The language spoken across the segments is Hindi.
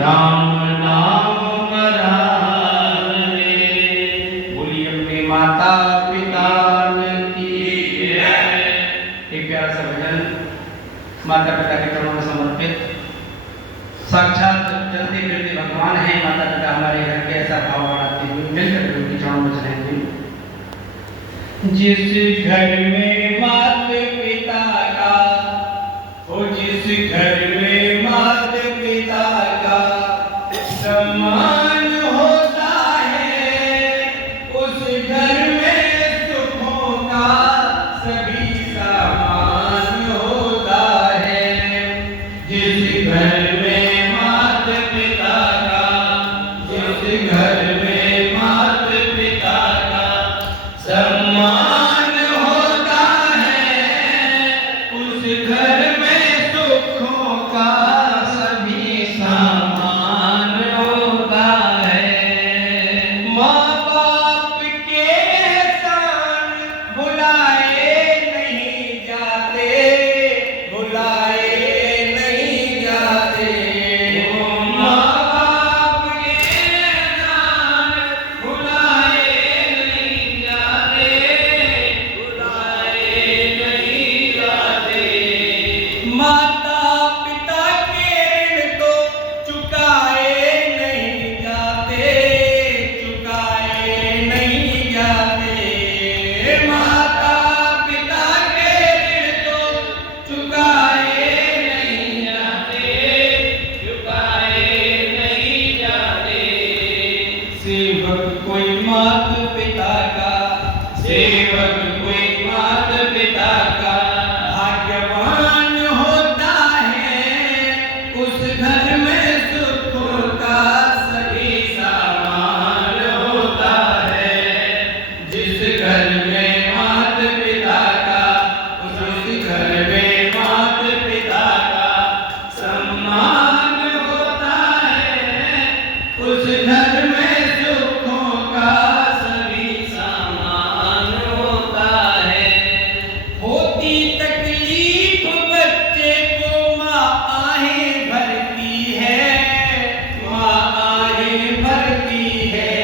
राम नाम बराबरे। बोलिए अपने माता पिता की। एक प्यारा सा भजन माता पिता के चरणों में समर्पित। साक्षात चलते फिरते भगवान है माता पिता हमारे घर के, ऐसा भाव बढ़ाते हुए मिलकर उनके चरणों में चलेंगे। जिस घर में माता पिता का हो, जिस घर में माता पिता का सम्मान होता है, उस घर में सुखों का सभी सामान होता है। जिस घर में माता पिता का, जिस घर में माता पिता का सम्मान होता है, उस घर में सुखों का सभी सामान होता है। माँ बाप के एहसान भुलाए नहीं जाते, भुलाए नहीं जाते। माँ बाप के एहसान भुलाए नहीं जाते, भुलाए नहीं जाते। माता पिता के ऋण तो चुकाए नहीं जाते, चुकाए नहीं जाते। माता पिता के ऋण तो चुकाए नहीं जाते, चुकाए नहीं जाते। सेवक कोई माता पिता का, सेवक कोई माता पिता का भाग्यवान होता है, उस घर में सुखों का सभी सामान होता है। जिस घर में माता पिता का, उस घर में माता पिता का सम्मान होता है, उस घर में सुखों का सभी सामान होता है। होती तकलीफ बच्चे को माँ आहें भरती है, माँ आहें भरती है।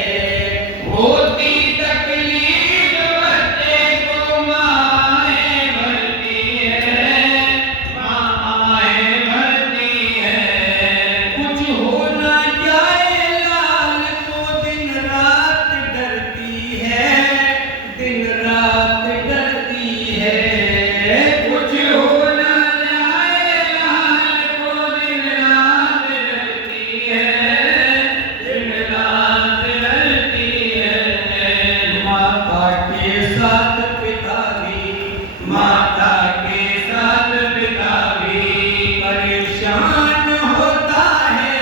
होती तकलीफ बच्चे को माँ आहें भरती है, माँ आहें भरती है। कुछ हो ना जाए लाल को दिन रात डरती है, दिन रात डरती है। कुछ हो ना जाए लाल को दिन रात डरती है, दिन रात डरती है। माता के साथ पिता भी, माता के साथ पिता भी परेशान होता है,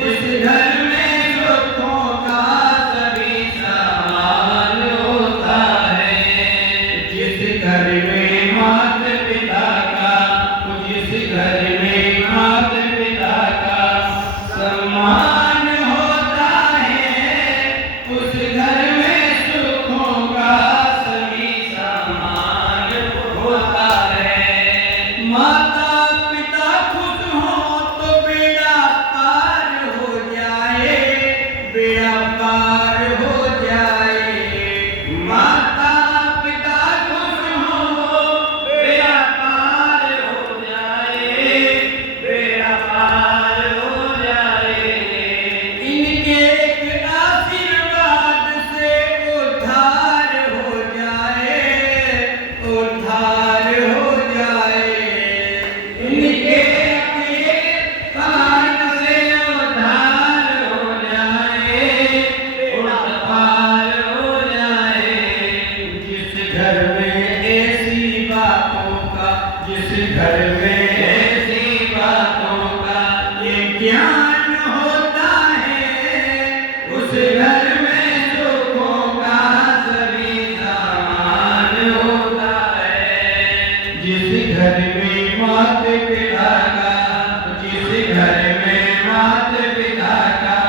उस घर में सुखों का सभी सामान होता है। जिस घर में माता पिता का, जिस घर में माता पिता का सम्मान होता है, उस घर में सुखों का सभी सामान होता है। माता पिता खुश हो तो बेड़ा पार हो जाए, बेड़ा पार हो जाए। माता पिता खुश हो, बेड़ा पार हो जाए, बेड़ा पार हो जाए। इनके एक आशीर्वाद से उद्धार हो जाए, उद्धार हो जाए। इनके एक हाथ से उद्धार हो जाए, उद्धार हो जाए। जिस घर में ऐसी बातों का, जिस घर में ऐसी बातों का ये ज्ञान होता है, उस घर में सुखों का सभी सामान होता है। जिस घर में माता पिता का, जिस घर में माता पिता का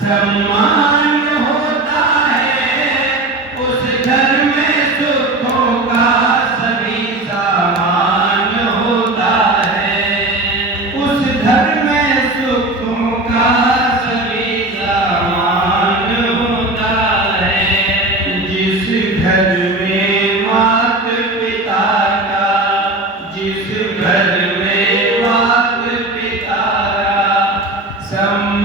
सम्मान होता है, उस घर में सुखों का सभी सामान होता है। उस घर में सुख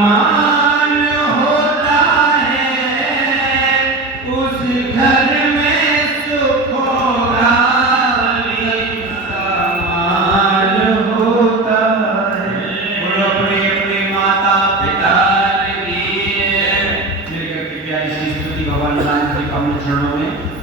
समान होता है, उस घर में सुख होगा, समान होता है। बोलो अपने अपने माता पिता की। प्यारी सी स्तुति भगवान राम जी का चरणों में